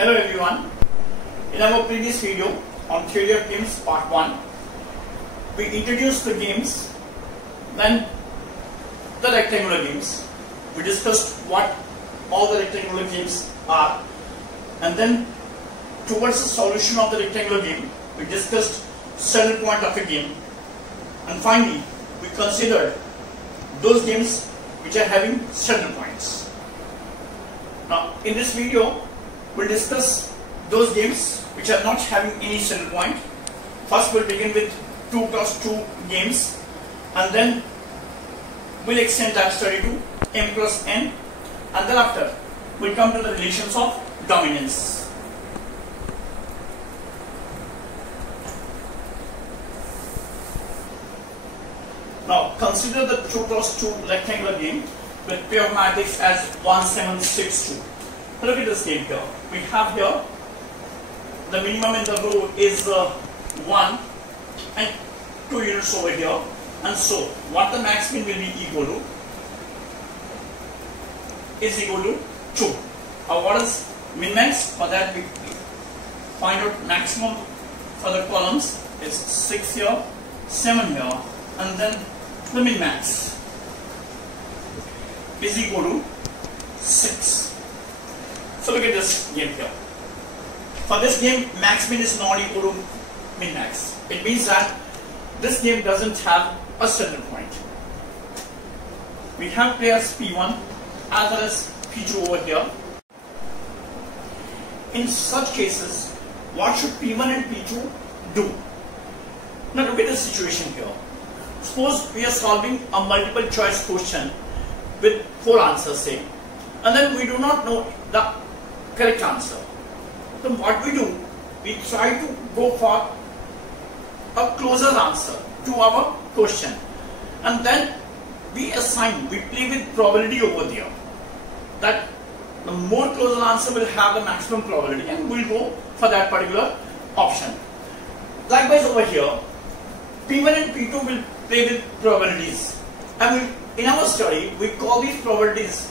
Hello everyone. In our previous video on Theory of Games Part 1, we introduced the games, then the rectangular games. We discussed what all the rectangular games are, and then towards the solution of the rectangular game, we discussed saddle point of a game, and finally we considered those games which are having saddle points. Now in this video, we'll discuss those games which are not having any saddle point. First we'll begin with 2 cross 2 games, and then we'll extend that study to m cross n, and thereafter we'll come to the relations of dominance. Now consider the 2 cross 2 rectangular game with pair of matrix as 1, 7, 6, 2. Look at this game here. We have here the minimum in the row is 1 and 2 units over here, and so what the max min will be equal to is equal to 2. What is min max? For that we find out maximum for the columns is 6 here, 7 here, and then the min max is equal to 6. So look at this game here. For this game, max min is not equal to min max. It means that this game doesn't have a saddle point. We have pairs P1 as well as P2 over here. In such cases, what should P1 and P2 do? Now look at the situation here. Suppose we are solving a multiple choice question with 4 answers, say, and then we do not know the correct answer. So what we do, we try to go for a closer answer to our question, and then we play with probability over there, that the more closer answer will have the maximum probability, and we'll go for that particular option. Likewise over here, P1 and P2 will play with probabilities, and in our study we call these probabilities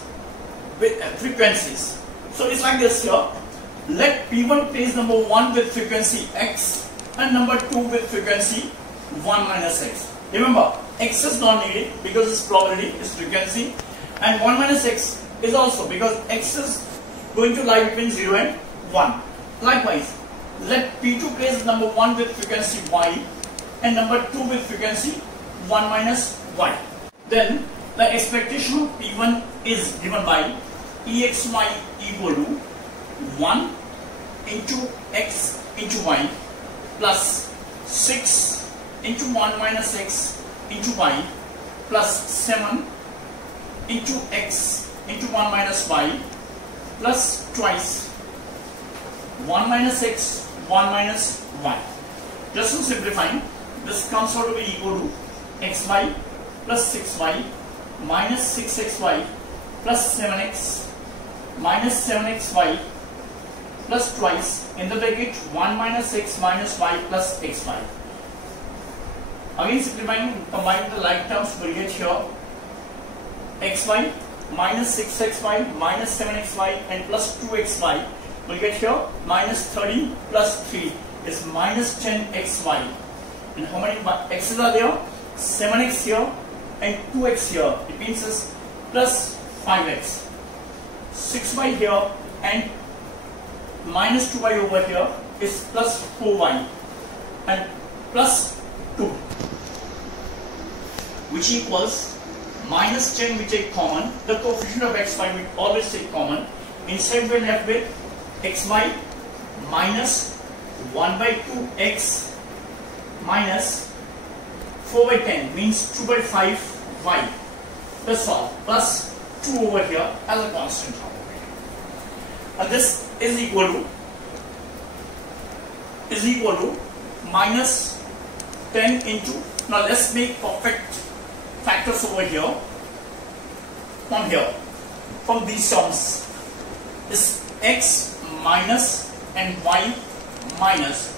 with frequencies. So it's like this here. Let P1 place number 1 with frequency x and number 2 with frequency 1 minus x. Remember, x is not needed because its probability is frequency, and 1 minus x is also because x is going to lie between 0 and 1. Likewise, let P2 place number 1 with frequency y and number 2 with frequency 1 minus y. Then the expectation of P1 is given by exy equal to 1 into x into y plus 6 into 1 minus x into y plus 7 into x into 1 minus y plus twice 1 minus x 1 minus y. Just to simplify, this comes out to be equal to xy plus 6y minus 6xy plus 7x minus 7xy plus twice in the bracket 1 minus x minus y plus xy. Again simplifying, combining the like terms, we will get here xy minus 6xy minus 7xy and plus 2xy. We will get here minus 30 plus 3 is minus 10xy. And how many x's are there? 7x here and 2x here. It means is plus 5x. 6y here and minus 2y over here is plus 4y and plus 2, which equals minus 10. We take common. The coefficient of xy we always take common. Inside we are left with xy minus 1 by 2x minus 4 by 10 means 2 by 5 y. That's all. Plus 2 over here as a constant. And this is equal to minus 10 into, now let's make perfect factors over here. From these terms is x minus and y minus.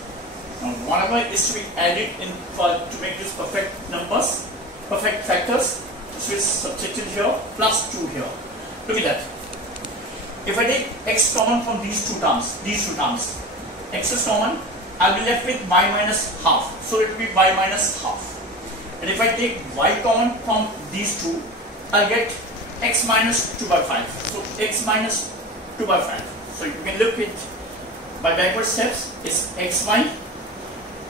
Now whatever is to be added in to make this perfect numbers, perfect factors, this is subjected here plus 2 here. Look at that. if I take x common from these two terms, x is common, I'll be left with y minus half. So it will be y minus half. And if I take y common from these two, I'll get x minus 2 by 5. So x minus 2 by 5. So you can look at by backward steps, it's xy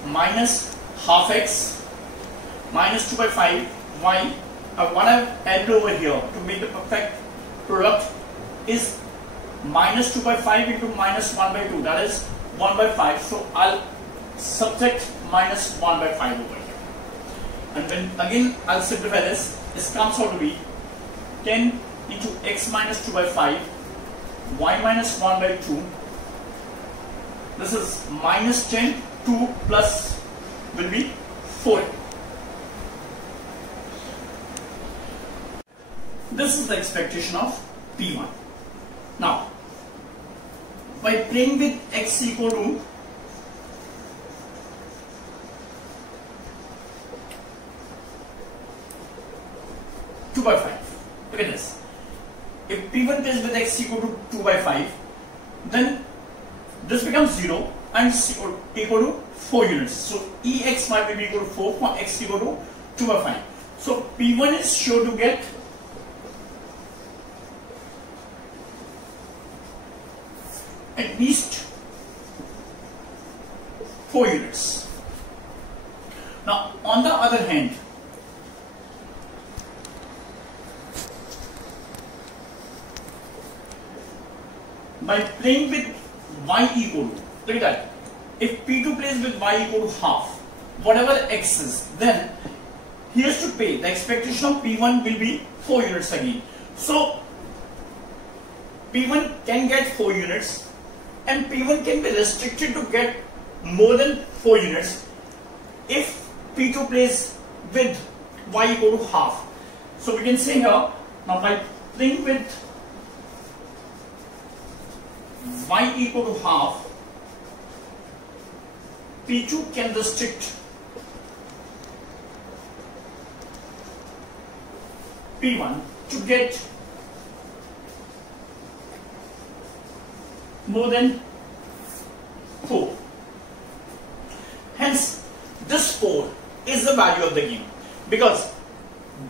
minus half x minus 2 by 5 y. What I've added over here to make the perfect product is minus 2 by 5 into minus 1 by 2, that is 1 by 5. So I'll subtract minus 1 by 5 over here. And then again I'll simplify this. This comes out to be 10 into x minus 2 by 5, y minus 1 by 2. This is minus 10, 2 plus will be 4. This is the expectation of P1. Now, by playing with x equal to 2 by 5. Look at this. If P1 plays with x equal to 2 by 5, then this becomes 0 and equal to 4 units. So Ex might be equal to 4 for x equal to 2 by 5. So P1 is sure to get at least 4 units. Now on the other hand, by playing with y equal to, look at that, if P2 plays with y equal to half, whatever x is, then he has to pay, the expectation of P1 will be 4 units again. So P1 can get 4 units and P1 can be restricted to get more than 4 units if P2 plays with y equal to half. So we can say here, now by playing with y equal to half, P2 can restrict P1 to get more than 4. Hence, this 4 is the value of the game, because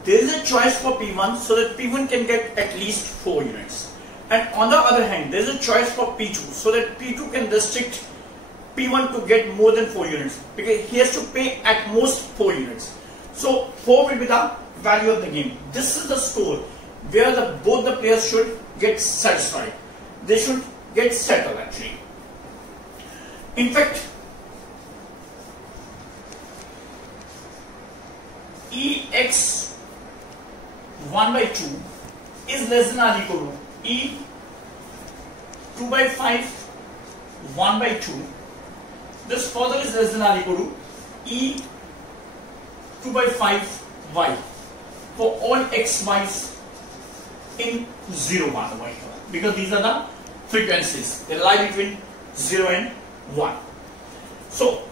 there is a choice for P1 so that P1 can get at least 4 units. And on the other hand, there is a choice for P2 so that P2 can restrict P1 to get more than 4 units, because he has to pay at most 4 units. So 4 will be the value of the game. This is the score where both the players should get satisfied. They should get settled actually. In fact, Ex 1 by 2 is less than or equal to E 2 by 5 1 by 2. This further is less than or equal to E 2 by 5 y for all x y's in 0 1 over here, because these are the frequencies. They lie between 0 and 1. So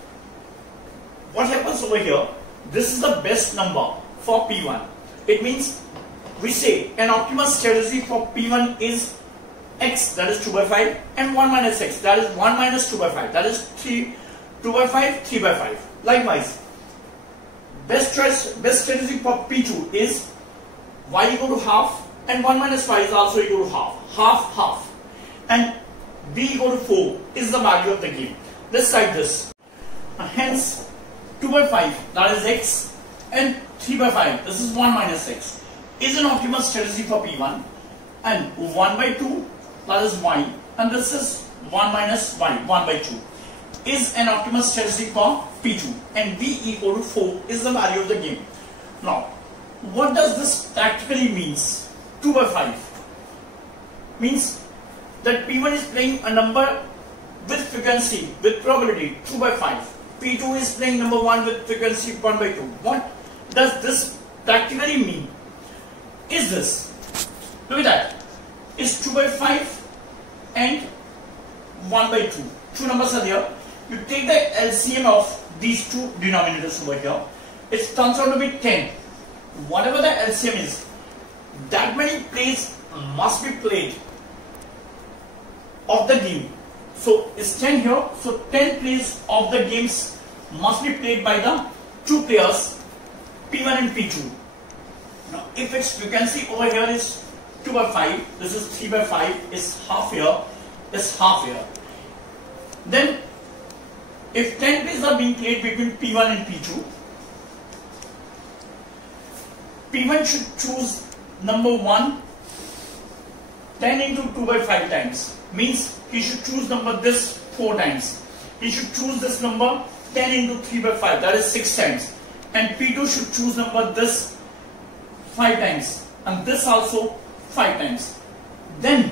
what happens over here? This is the best number for P1. It means we say an optimal strategy for P1 is x, that is 2 by 5, and 1 minus x, that is 1 minus 2 by 5, that is 2 by 5, 3 by 5. Likewise, best strategy for P2 is y equal to half, and 1 minus 5 is also equal to half, half, and b equal to 4 is the value of the game. Let's write this. Hence, 2 by 5, that is x, and 3 by 5, this is 1 minus x, is an optimal strategy for P1, and 1 by 2, that is y, and this is 1 minus y, 1 by 2, is an optimal strategy for P2, and b equal to 4 is the value of the game. Now, what does this practically means? 2 by 5 means that P1 is playing a number with frequency, with probability 2 by 5. P2 is playing number 1 with frequency 1 by 2. What does this practically mean? Is this, look at that, is 2 by 5 and 1 by 2. Two numbers are there. You take the LCM of these two denominators over here, it turns out to be 10. Whatever the LCM is, that many plays must be played of the game. So it's 10 here. So 10 plays of the games must be played by the two players, P1 and P2. Now if it's, you can see over here is 2 by 5, this is 3 by 5, is half here, is half here. Then if 10 plays are being played between P1 and P2, P1 should choose number 1 10 into 2 by 5 times. Means he should choose number this 4 times. He should choose this number 10 into 3 by 5, that is 6 times. And P2 should choose number this 5 times. And this also 5 times. Then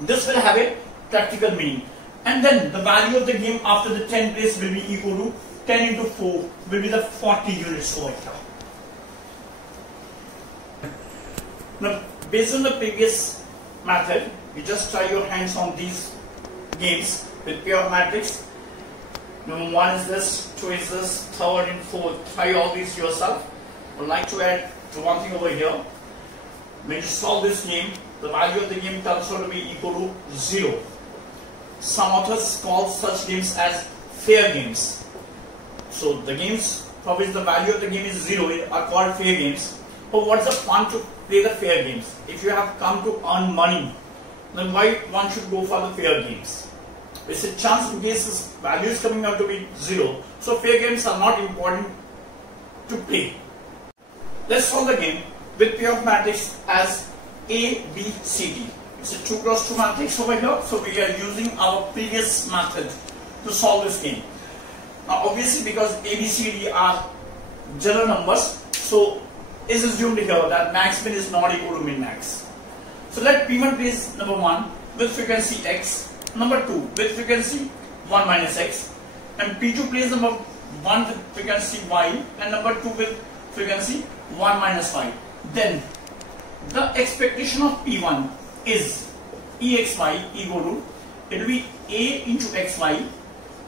this will have a practical meaning. And then the value of the game after the 10 plays will be equal to 10 into 4 will be the 40 units over here. Now, based on the previous method, you just try your hands on these games with pure matrix. Number 1 is this, 2 is this, 3rd and 4th. Try all these yourself. I would like to add to one thing over here. When you solve this game, the value of the game turns out to be equal to 0. Some authors call such games as fair games. So the games for which the value of the game is 0 are called fair games. But what's the fun to play the fair games? If you have come to earn money, then why one should go for the fair games? It's a chance in case this value is coming out to be 0. So fair games are not important to play. Let's solve the game with pure matrix as A, B, C, D. It's a 2 cross 2 matrix over here. So we are using our previous method to solve this game. Now obviously because A, B, C, D are general numbers, so it's assumed here that max min is not equal to min max. So let P1 plays number 1 with frequency x, number 2 with frequency 1 minus x, and P2 plays number 1 with frequency y and number 2 with frequency 1 minus y. Then the expectation of P1 is EXY equal to, it will be A into XY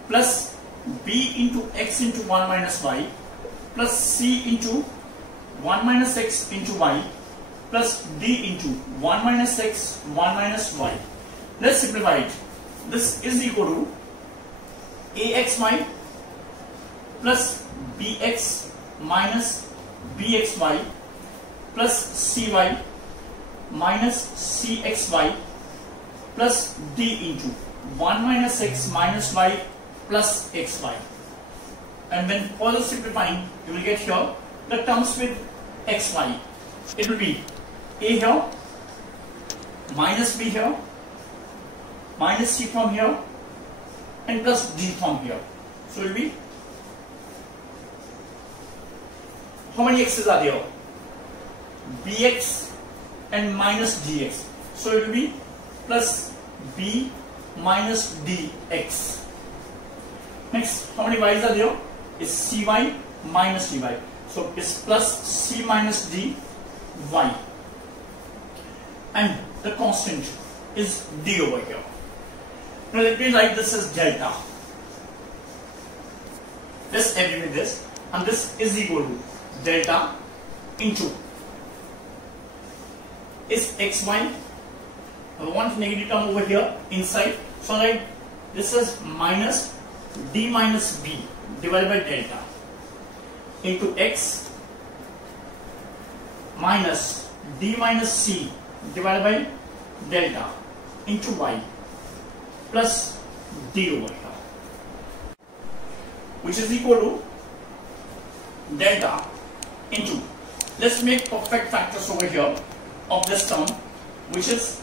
plus B into X into 1 minus Y plus C into 1 minus X into Y plus D into 1 minus X 1 minus Y. Let's simplify it. This is equal to AXY plus BX minus BXY plus CY minus CXY plus D into 1 minus X minus Y plus XY. And when further simplifying, you will get here the terms with XY. It will be A here, minus B here, minus C from here, and plus D from here. So it will be, how many X's are there? BX and minus DX. So it will be plus B minus DX. Next, how many Y's are there? It's CY minus DY. So it's plus C minus D Y. And the constant is D over here. Now let me write this as delta. Let's abbreviate this. And this is equal to delta into is XY. I want negative term over here inside. So like this is minus D minus B divided by delta into X minus D minus C divided by delta into Y plus D over here, which is equal to delta into, let's make perfect factors over here of this term, which is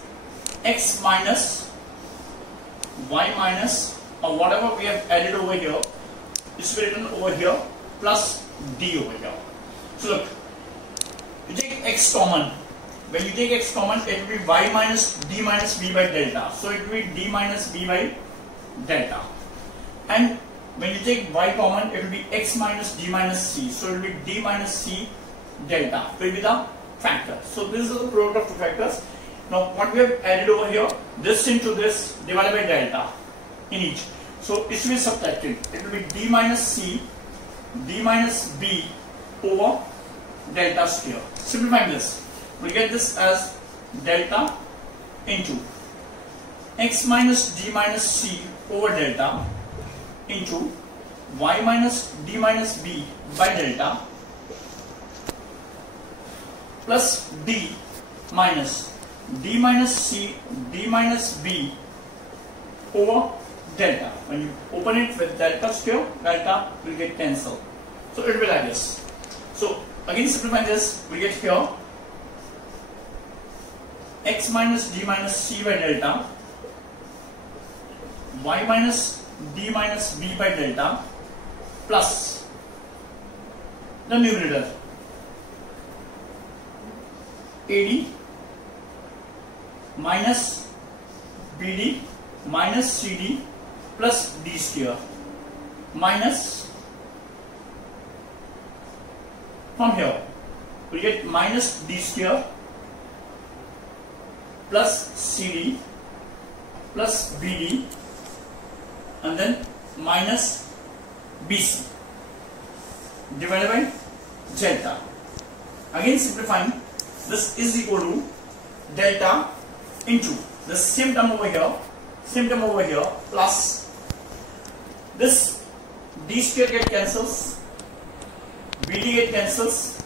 X minus Y minus, or whatever we have added over here is written over here plus D over here. So look, you take X common. When you take X common, it will be Y minus D minus B by delta. So it will be D minus B by delta. And when you take Y common, it will be X minus D minus C. So it will be D minus C delta. Will be the factor. So this is the product of two factors. Now what we have added over here, this into this divided by delta in each. So it will be subtracted. It will be D minus C, D minus B over delta square. Simplifying this, we get this as delta into x minus d minus c over delta into y minus d minus b by delta plus d minus d minus c d minus b over delta. When you open it with delta square, delta will get cancelled. So it will be like this. So again simplifying this, we get here x minus d minus c by delta, y minus d minus b by delta plus the numerator ad minus bd minus cd plus d square minus, from here we get minus d square plus cd plus bd and then minus bc divided by delta. Again simplifying, this is equal to delta into the same term over here plus this d square get cancels, bd get cancels,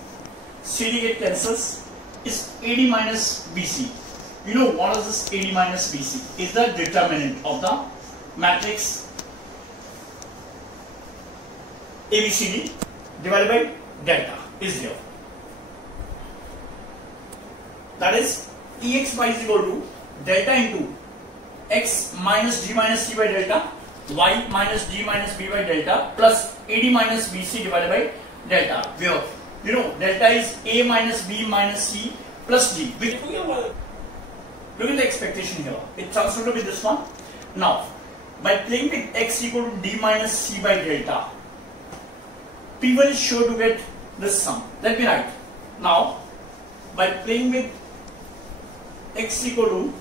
cd get cancels, is ad minus bc. You know what is this ad minus bc? Is the determinant of the matrix ABCD divided by delta is there. That is Ex y is equal to delta into x minus d minus c by delta, y minus d minus b by delta plus ad minus bc divided by delta. Where you know delta is a minus b minus c plus d. Look at the expectation here. It transferred to be this one. Now, by playing with x equal to d minus c by delta, P1 is sure to get this sum. Let me write. Now, by playing with x equal to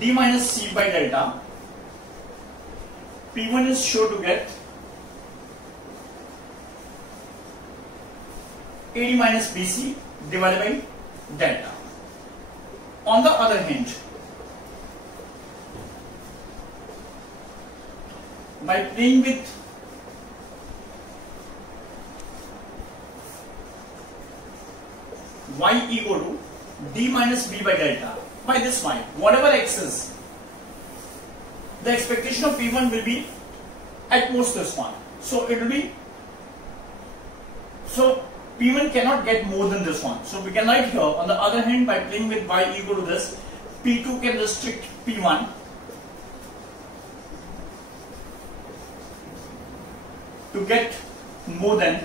d minus c by delta, P1 is sure to get ad minus bc divided by delta. On the other hand, by playing with y equal to d minus b by delta, by this y, whatever x is, the expectation of P1 will be at most this one. So it will be, so P1 cannot get more than this one. So we can write here, on the other hand, by playing with y equal to this, P2 can restrict P1 to get more than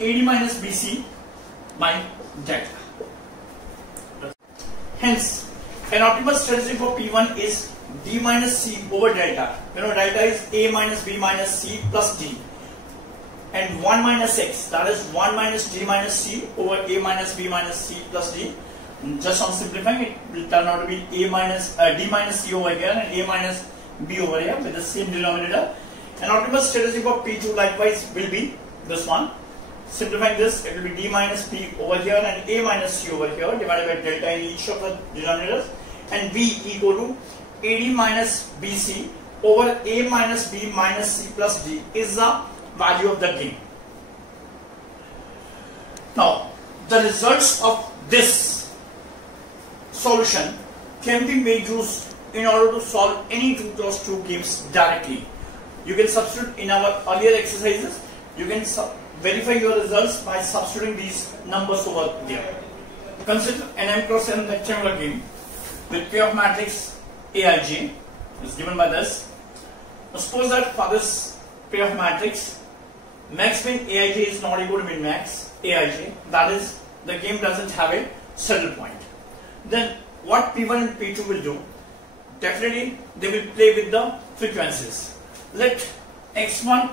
ad minus bc by delta. Hence, an optimal strategy for P1 is d minus c over delta. You know, delta is a minus b minus c plus d, and 1 minus x, that is 1 minus d minus c over a minus b minus c plus d. Just on simplifying, it will turn out to be d minus c over here and a minus b over here with the same denominator. An optimal strategy for P2 likewise will be this one. Simplifying this, it will be d minus p over here and a minus c over here divided by delta in each of the denominators, and v equal to ad minus bc over a minus b minus c plus d is the value of the game. Now, the results of this solution can be made use in order to solve any 2 cross 2 games directly. You can substitute in our earlier exercises. You can verify your results by substituting these numbers over there. Consider an m cross n rectangular game with pair of matrix Aij is given by this. Now suppose that for this pair of matrix, max min Aij is not equal to min max Aij. That is, the game doesn't have a saddle point. Then what P1 and P2 will do? Definitely they will play with the frequencies. Let x1,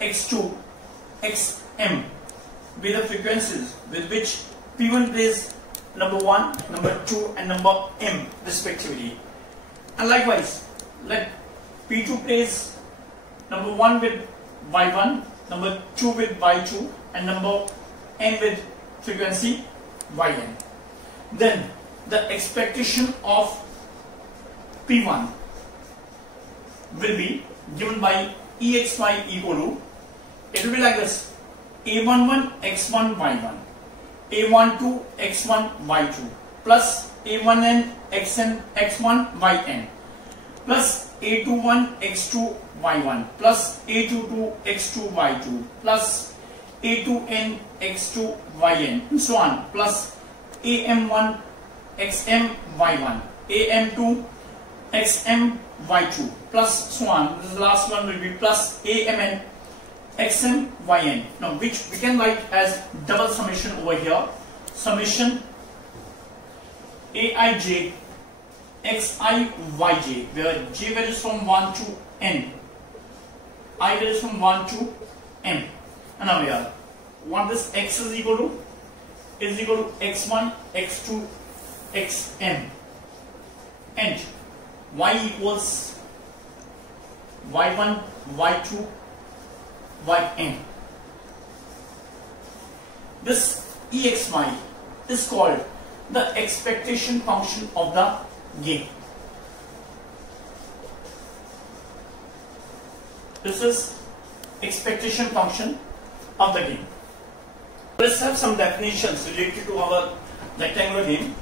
x2, xm be the frequencies with which P1 plays number 1, number 2 and number m respectively. And likewise, let P2 plays number 1 with y1, number 2 with y2, and number n with frequency yn. Then the expectation of P1 will be given by EXY equal to, it will be like this: A11 x1 y1, A12 x1 y2 plus A1n xn x1 yn plus A21 x2 y1 plus A22 x2 y2 plus A2n x2 yn and so on, plus AM1 xm y1, AM2 xm y2 plus so on. This last one will be plus AMN xm yn. Now which we can write as double summation over here, summation aij xi yj, where j varies from 1 to n, I varies from 1 to m. And now we are what this x is equal to x1 x2 xm and y equals y1 y2 yn. This EXY is called the expectation function of the game. This is expectation function of the game. Let's have some definitions related to our rectangular game.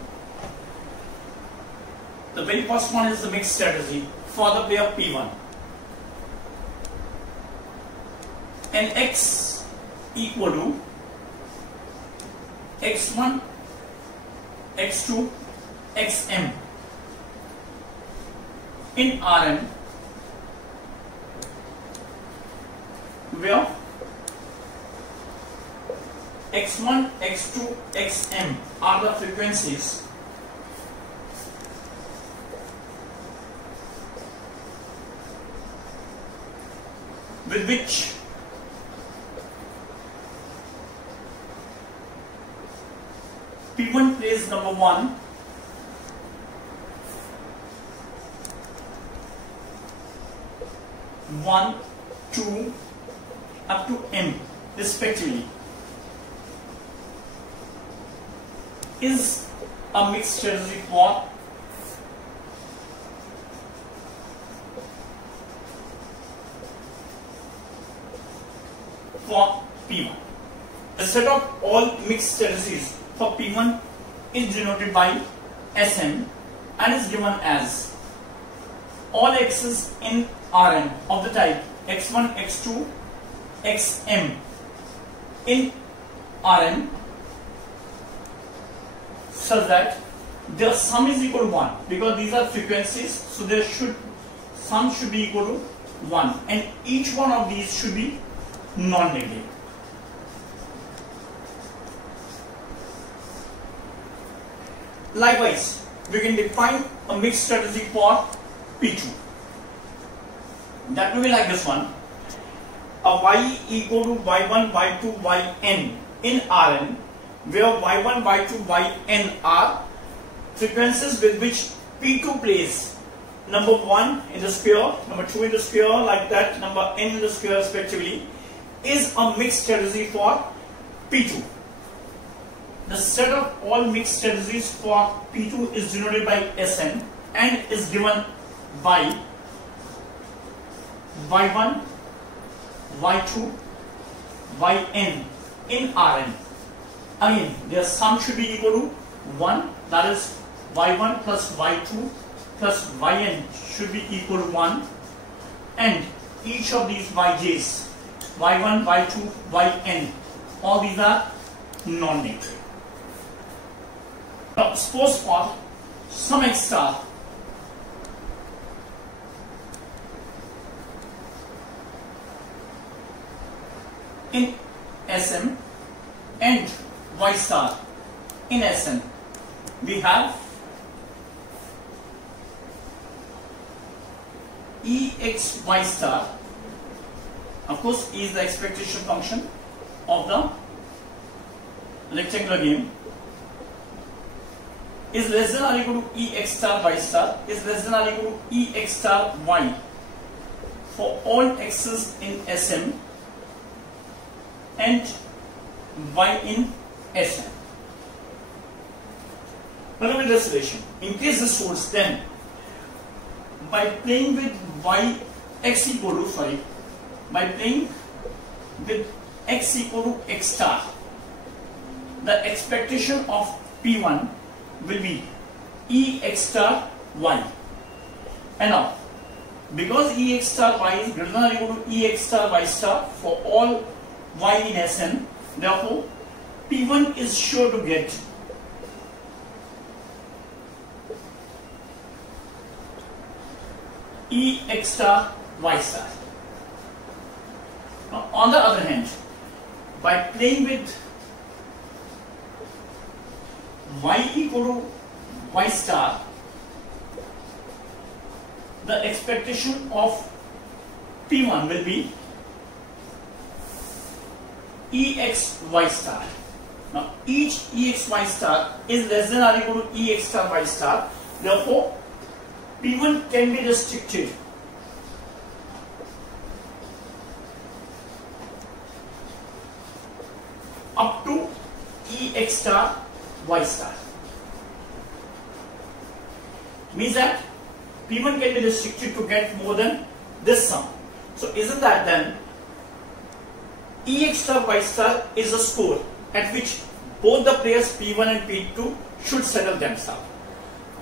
The very first one is the mixed strategy for the player P1. And x equal to x1 x2 xm in Rn, where x1 x2 xm are the frequencies with which P1 plays number 1, 1, 2 up to m respectively is a mixed strategy for P1. The set of all mixed strategies for P1 is denoted by Sm and is given as all x's in Rn of the type x1, x2, xm in Rn such that their sum is equal to 1, because these are frequencies, so their sum should be equal to 1 and each one of these should be non-negative. Likewise, we can define a mixed strategy for P2. That will be like this one: a y equal to y1, y2, yn in Rn, where y1, y2, yn are frequencies with which P2 plays number 1 in the sphere, number 2 in the sphere, like that, number n in the sphere respectively, is a mixed strategy for P2. The set of all mixed strategies for P2 is denoted by Sn and is given by y1, y2, yn in Rn. Again, their sum should be equal to 1, that is y1 plus y2 plus yn should be equal to 1, and each of these yj's, y1, y2, yn, all these are non-negative. Now suppose for some x star in Sm and y star in Sn, we have Exy star. Of course, E is the expectation function of the rectangular game, is less than or equal to Ex star y star, is less than or equal to Ex star y for all x's in Sm and y in Sn. Now look at this relation. In case this holds, then by playing with by playing with x equal to x star, the expectation of P1 will be E x star y. And now, because E x star y is greater than or equal to E x star y star for all y in Sn, therefore P1 is sure to get E x star y star. Now, on the other hand, by playing with y equal to y star, the expectation of P1 will be EXY star. Now, each EXY star is less than or equal to EX star Y star. Therefore, P1 can be restricted up to EX star Y star. Means that P1 can be restricted to get more than this sum. So isn't that then EX star Y star is a score at which both the players P1 and P2 should settle themselves.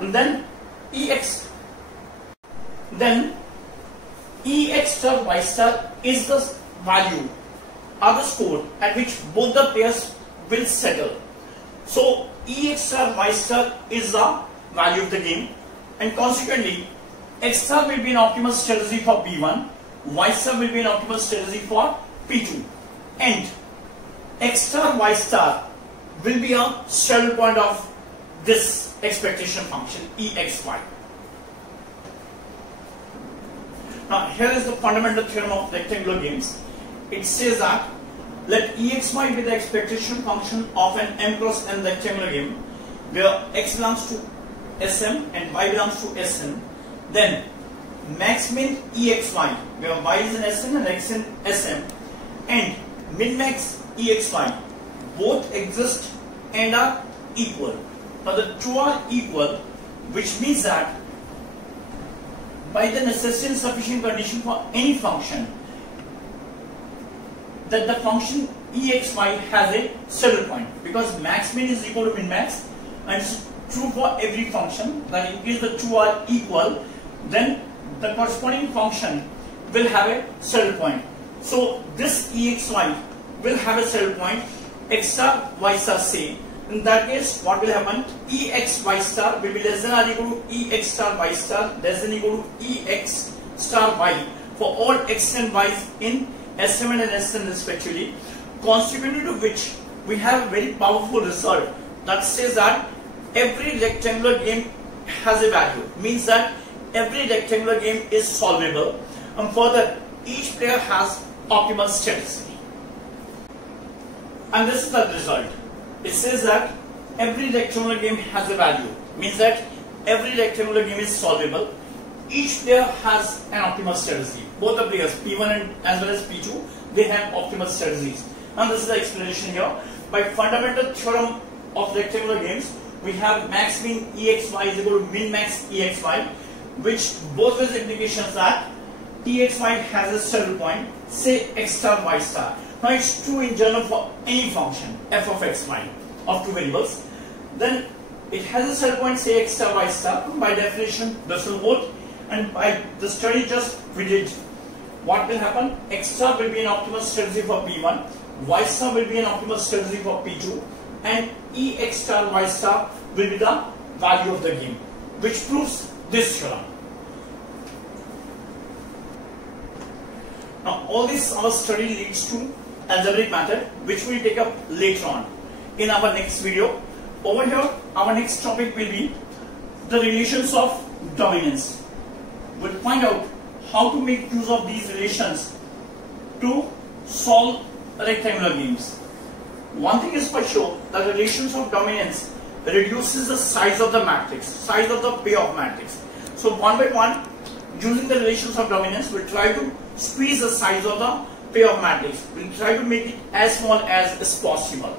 And then EX star Y star is the value or the score at which both the players will settle. So EX star Y star is the value of the game, and consequently X star will be an optimal strategy for P1, Y star will be an optimal strategy for P2, and X star Y star will be a straddle point of this expectation function EXY. Now here is the fundamental theorem of rectangular games. It says that let EXY be the expectation function of an M cross N rectangular game where X belongs to SM and Y belongs to Sn. Then max min EXY where Y is in Sn and X in Sm, and min max EXY both exist and are equal. Now the two are equal, which means that by the necessary and sufficient condition for any function, that the function EXY has a saddle point, because max min is equal to min max, and it's true for every function that in case the two are equal, then the corresponding function will have a saddle point. So this EXY will have a saddle point X star Y star say. In that case, what will happen? EXY star will be less than or equal to EX star Y star, less than or equal to EX star Y for all X and Y in Sm and Sn respectively, consequently to which we have a very powerful result that says that every rectangular game has a value, means that every rectangular game is solvable, and further each player has optimal strategy. And this is the result. It says that every rectangular game has a value, means that every rectangular game is solvable. Each player has an optimal strategy. Both the players P1 and as well as P2, they have optimal strategies. And this is the explanation here. By fundamental theorem of rectangular games, we have max min EXY is equal to min max EXY, which both ways implications that EXY has a saddle point, say X star Y star. Now it's true in general for any function f of x y of two variables. Then it has a saddle point, say X star Y star. By definition, this will hold. And by the study just we did, what will happen? X star will be an optimal strategy for P1, Y star will be an optimal strategy for P2, and EX star Y star will be the value of the game, which proves this theorem. Now all this our study leads to algebraic method, which we will take up later on in our next video. Over here, our next topic will be the relations of dominance. We'll find out how to make use of these relations to solve rectangular games. One thing is for sure, the relations of dominance reduces the size of the matrix, size of the payoff matrix. So one by one, using the relations of dominance, we'll try to squeeze the size of the pair of matrix. We'll try to make it as small as is possible.